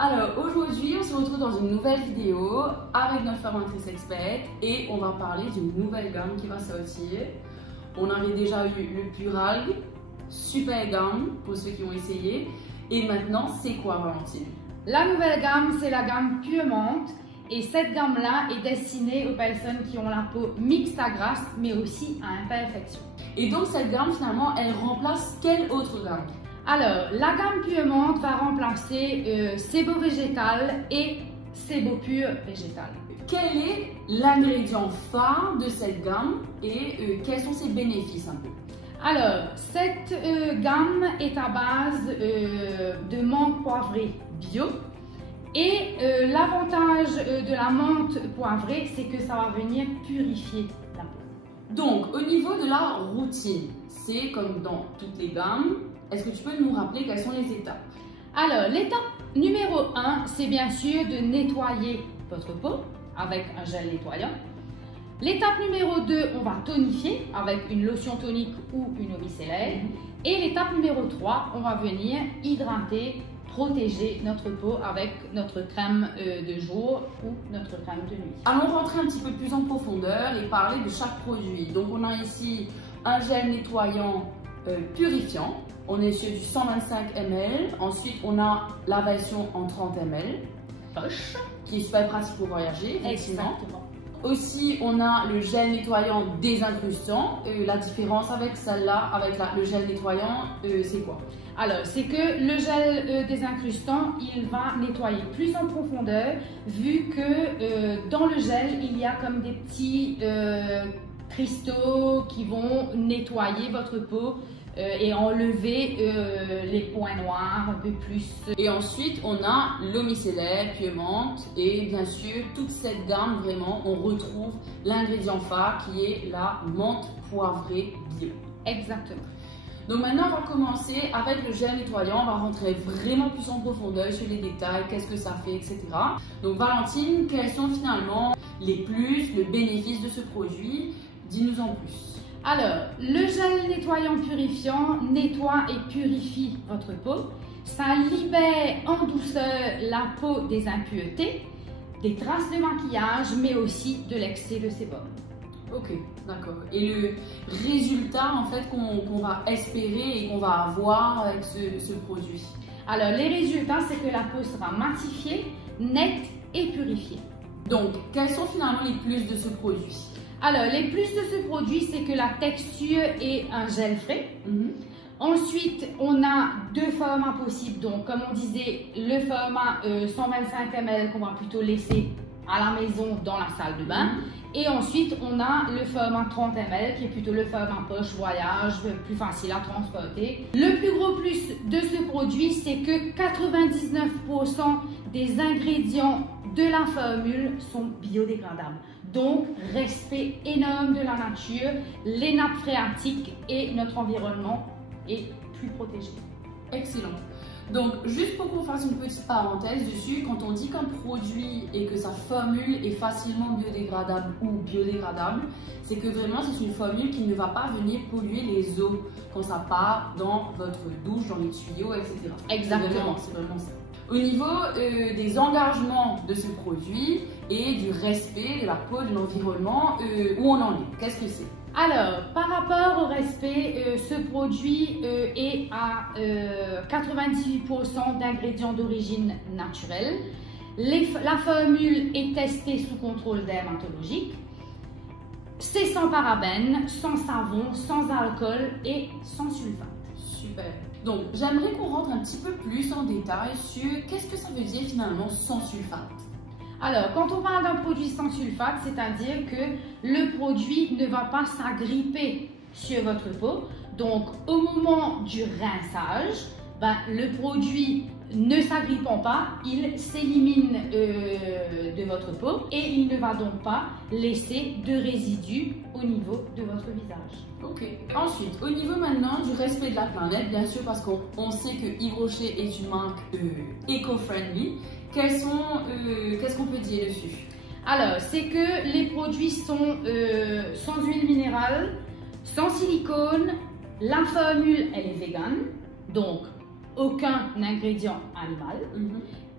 Alors aujourd'hui, on se retrouve dans une nouvelle vidéo avec notre formatrice experte et on va parler d'une nouvelle gamme qui va sortir. On avait déjà eu le Puralgue, super gamme pour ceux qui ont essayé. Et maintenant, c'est quoi, Valentine? La nouvelle gamme, c'est la gamme Pure Menthe. Et cette gamme-là est destinée aux personnes qui ont la peau mixte à grasse, mais aussi à imperfection. Et donc cette gamme, finalement, elle remplace quelle autre gamme? Alors, la gamme Pure Menthe va remplacer Sebo Végétal et Sebo Pur Végétal. Quel est l'ingrédient phare de cette gamme et quels sont ses bénéfices un peu? Alors, cette gamme est à base de menthe poivrée bio. Et l'avantage de la menthe poivrée, c'est que ça va venir purifier la peau. Donc, au niveau de la routine, c'est comme dans toutes les gammes. Est-ce que tu peux nous rappeler quelles sont les étapes? Alors, l'étape numéro 1, c'est bien sûr de nettoyer votre peau avec un gel nettoyant. L'étape numéro 2, on va tonifier avec une lotion tonique ou une eau micellaire. Et l'étape numéro 3, on va venir hydrater, protéger notre peau avec notre crème de jour ou notre crème de nuit. Allons rentrer un petit peu plus en profondeur et parler de chaque produit. Donc on a ici un gel nettoyant purifiant. On est sur du 125 ml. Ensuite on a la version en 30 ml. Poche. Qui est super pratique pour voyager, effectivement. Exactement. Aussi, on a le gel nettoyant désincrustant. La différence avec celle-là, avec le gel nettoyant, c'est quoi? Alors, c'est que le gel désincrustant, il va nettoyer plus en profondeur, vu que dans le gel, il y a comme des petits cristaux qui vont nettoyer votre peau et enlever les points noirs un peu plus. Et ensuite, on a l'eau micellaire, Pure Menthe et bien sûr, toute cette gamme, vraiment, on retrouve l'ingrédient phare qui est la menthe poivrée bio. Exactement. Donc maintenant, on va commencer avec le gel nettoyant. On va rentrer vraiment plus en profondeur sur les détails, qu'est-ce que ça fait, etc. Donc Valentine, quels sont finalement les plus, le bénéfice de ce produit? Dis-nous en plus. Alors, le gel nettoyant purifiant nettoie et purifie votre peau. Ça libère en douceur la peau des impuretés, des traces de maquillage, mais aussi de l'excès de sébum. Ok, d'accord. Et le résultat en fait qu'on va espérer et qu'on va avoir avec ce produit? Alors, les résultats, c'est que la peau sera matifiée, nette et purifiée. Donc, quels sont finalement les plus de ce produit? Alors, les plus de ce produit, c'est que la texture est un gel frais. Ensuite, on a deux formats possibles. Donc, comme on disait, le format 125 ml qu'on va plutôt laisser à la maison dans la salle de bain. Et ensuite, on a le format 30 ml qui est plutôt le format poche voyage, plus facile à transporter. Le plus gros plus de ce produit, c'est que 99% des ingrédients de la formule sont biodégradables. Donc, respect énorme de la nature, les nappes phréatiques et notre environnement est plus protégé. Excellent. Donc, juste pour qu'on fasse une petite parenthèse dessus, quand on dit qu'un produit et que sa formule est facilement biodégradable ou biodégradable, c'est que vraiment c'est une formule qui ne va pas venir polluer les eaux quand ça part dans votre douche, dans les tuyaux, etc. Exactement. C'est vraiment ça. Au niveau des engagements de ce produit et du respect de la peau, de l'environnement, où on en est, qu'est-ce que c'est? Alors, par rapport au respect, ce produit est à 98% d'ingrédients d'origine naturelle. La formule est testée sous contrôle dermatologique. C'est sans parabènes, sans savon, sans alcool et sans sulfate. Super. Donc, j'aimerais qu'on rentre un petit peu plus en détail sur qu'est-ce que ça veut dire finalement sans sulfate. Alors, quand on parle d'un produit sans sulfate, c'est-à-dire que le produit ne va pas s'agripper sur votre peau. Donc, au moment du rinçage, le produit ne s'agrippant pas, il s'élimine de votre peau et il ne va donc pas laisser de résidus au niveau de votre visage. Ok. Ensuite, au niveau maintenant du respect de la planète, bien sûr, parce qu'on sait que Yves Rocher est une marque éco-friendly. Qu'est-ce qu'on peut dire dessus? Alors, c'est que les produits sont sans huile minérale, sans silicone, la formule elle est végane, donc aucun ingrédient animal.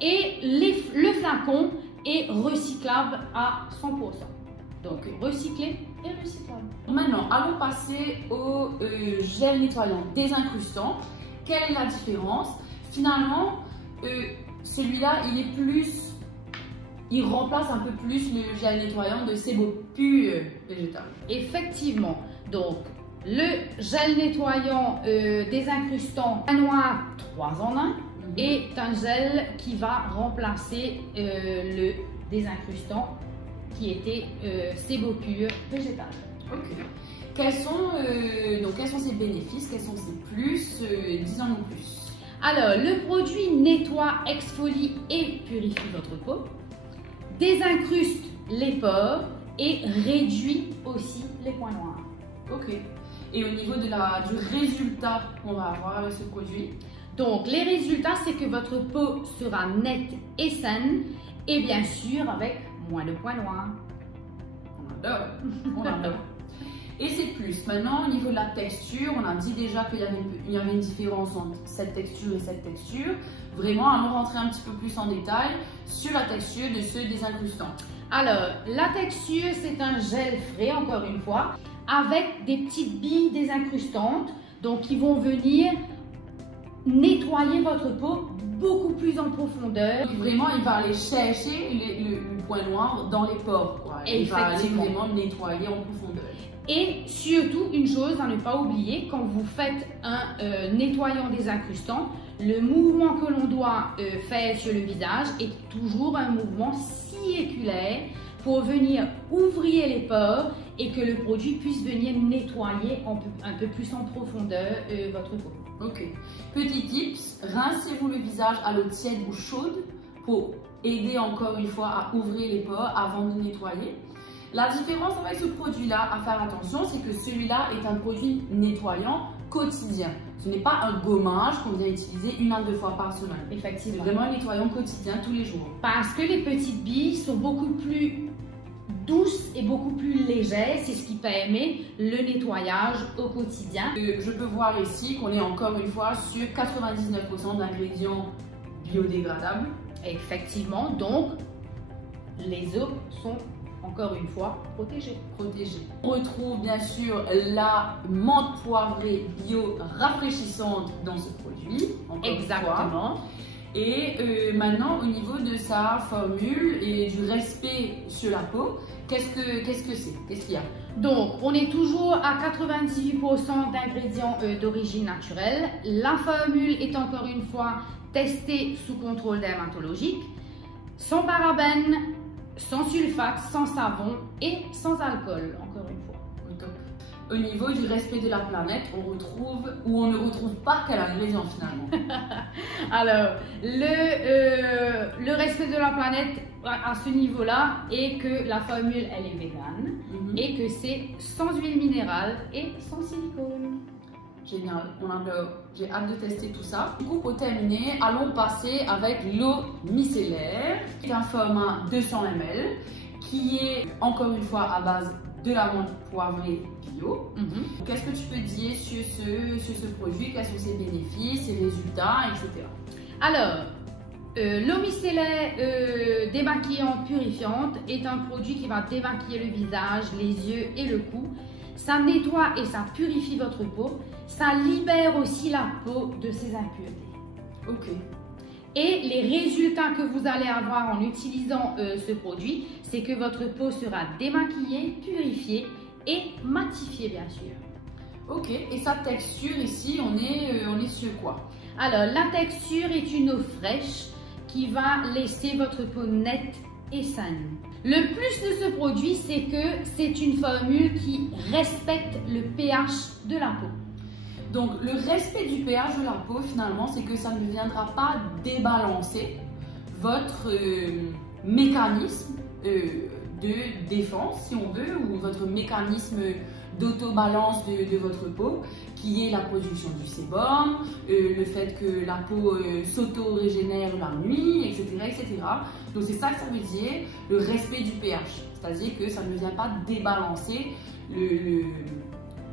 Et le flacon est recyclable à 100%. Donc recyclé et recyclable. Maintenant, allons passer au gel nettoyant désincrustant. Quelle est la différence? Finalement, celui-là, il remplace un peu plus le gel nettoyant de sebo pur végétal. Effectivement. Donc, le gel nettoyant désincrustant noir 3 en 1 est un gel qui va remplacer le désincrustant qui était sebo pur végétal. Ok. Quels sont ses bénéfices? Quels sont ses plus? Dis-en-nous plus. Alors, le produit nettoie, exfolie et purifie votre peau, désincruste les pores et réduit aussi les points noirs. Ok. Et au niveau du résultat qu'on va avoir avec ce produit? Donc, les résultats, c'est que votre peau sera nette et saine et bien sûr avec moins de points noirs. On adore. On adore. Et c'est plus. Maintenant, au niveau de la texture, on a dit déjà qu'il y avait une différence entre cette texture et cette texture. Vraiment, allons rentrer un petit peu plus en détail sur la texture de ce désincrustant. Alors, la texture, c'est un gel frais, encore une fois, avec des petites billes désincrustantes, donc qui vont venir nettoyer votre peau beaucoup plus en profondeur. Donc, vraiment, il va aller chercher le point noir dans les pores, quoi. Il va aller vraiment nettoyer en profondeur. Et surtout, une chose à ne pas oublier, quand vous faites un nettoyant désincrustant, le mouvement que l'on doit faire sur le visage est toujours un mouvement circulaire pour venir ouvrir les pores et que le produit puisse venir nettoyer un peu plus en profondeur votre peau. Ok. Petit tips, rincez-vous le visage à l'eau tiède ou chaude pour aider encore une fois à ouvrir les pores avant de nettoyer. La différence avec ce produit-là, à faire attention, c'est que celui-là est un produit nettoyant quotidien. Ce n'est pas un gommage qu'on vient utiliser 1 à 2 fois par semaine. Effectivement. C'est vraiment un nettoyant quotidien tous les jours. Parce que les petites billes sont beaucoup plus douces et beaucoup plus légères. C'est ce qui permet le nettoyage au quotidien. Je peux voir ici qu'on est encore une fois sur 99% d'ingrédients biodégradables. Effectivement, donc les os sont encore une fois protégés. On retrouve bien sûr la menthe poivrée bio rafraîchissante dans ce produit. Exactement. Et maintenant, au niveau de sa formule et du respect sur la peau, qu'est-ce que c'est? Qu'est-ce qu'il y a? Donc, on est toujours à 98% d'ingrédients d'origine naturelle. La formule est encore une fois testée sous contrôle dermatologique, sans parabènes, sans sulfate, sans savon et sans alcool, encore une fois. Au niveau du respect de la planète, on retrouve ou on ne retrouve pas quel ingrédient finalement? Alors, le respect de la planète à ce niveau-là est que la formule elle est végane et que c'est sans huile minérale et sans silicone. Génial, on adore. J'ai hâte de tester tout ça. Du coup, pour terminer, allons passer avec l'eau micellaire, qui est un format 200 ml, qui est encore une fois à base de la menthe poivrée bio. Qu'est-ce que tu peux dire sur ce produit? Quels sont ses bénéfices, ses résultats, etc. Alors, l'eau micellaire démaquillante purifiante est un produit qui va démaquiller le visage, les yeux et le cou. Ça nettoie et ça purifie votre peau. Ça libère aussi la peau de ses impuretés. Ok. Et les résultats que vous allez avoir en utilisant ce produit, c'est que votre peau sera démaquillée, purifiée et matifiée bien sûr. Ok, et sa texture ici, on est sur quoi? Alors la texture est une eau fraîche qui va laisser votre peau nette et saine. Le plus de ce produit, c'est que c'est une formule qui respecte le pH de la peau. Donc le respect du pH de la peau finalement, c'est que ça ne viendra pas débalancer votre mécanisme de défense, si on veut, ou votre mécanisme d'autobalance de votre peau, qui est la production du sébum, le fait que la peau s'auto-régénère la nuit, etc., etc. Donc c'est ça que ça veut dire, le respect du pH. C'est-à-dire que ça ne vient pas débalancer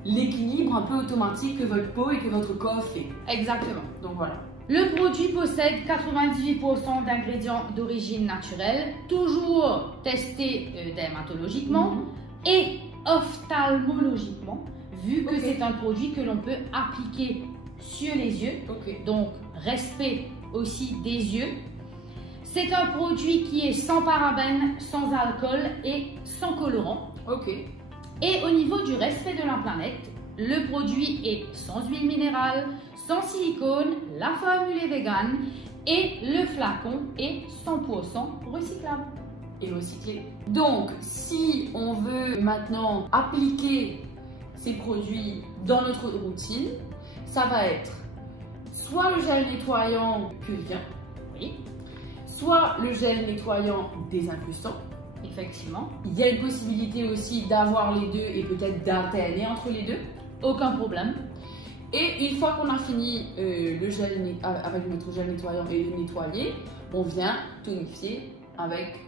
l'équilibre un peu automatique que votre peau et que votre corps fait. Exactement. Donc voilà. Le produit possède 98% d'ingrédients d'origine naturelle, toujours testés dermatologiquement et ophtalmologiquement, vu que c'est un produit que l'on peut appliquer sur les yeux. Donc, respect aussi des yeux. C'est un produit qui est sans parabènes, sans alcool et sans colorant. Et au niveau du respect de la planète, le produit est sans huile minérale, sans silicone, la formule est végane et le flacon est 100% recyclable. Et recyclé. Donc, si on veut maintenant appliquer ces produits dans notre routine, ça va être soit le gel nettoyant purifient, soit le gel nettoyant désincrustant. Effectivement. Il y a une possibilité aussi d'avoir les deux et peut-être d'alterner entre les deux. Aucun problème. Et une fois qu'on a fini le gel avec notre gel nettoyant et le nettoyer, on vient tonifier avec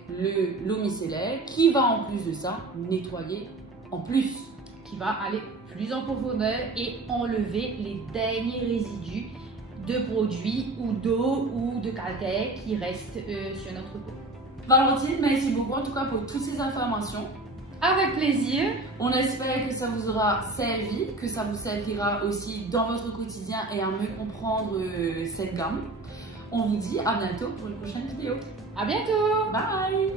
l'eau micellaire qui va en plus de ça nettoyer en plus. Qui va aller plus en profondeur et enlever les derniers résidus de produits ou d'eau ou de calcaire qui restent sur notre peau. Valentine, merci beaucoup en tout cas pour toutes ces informations. Avec plaisir. On espère que ça vous aura servi, que ça vous servira aussi dans votre quotidien et à mieux comprendre cette gamme. On vous dit à bientôt pour une prochaine vidéo. À bientôt. Bye.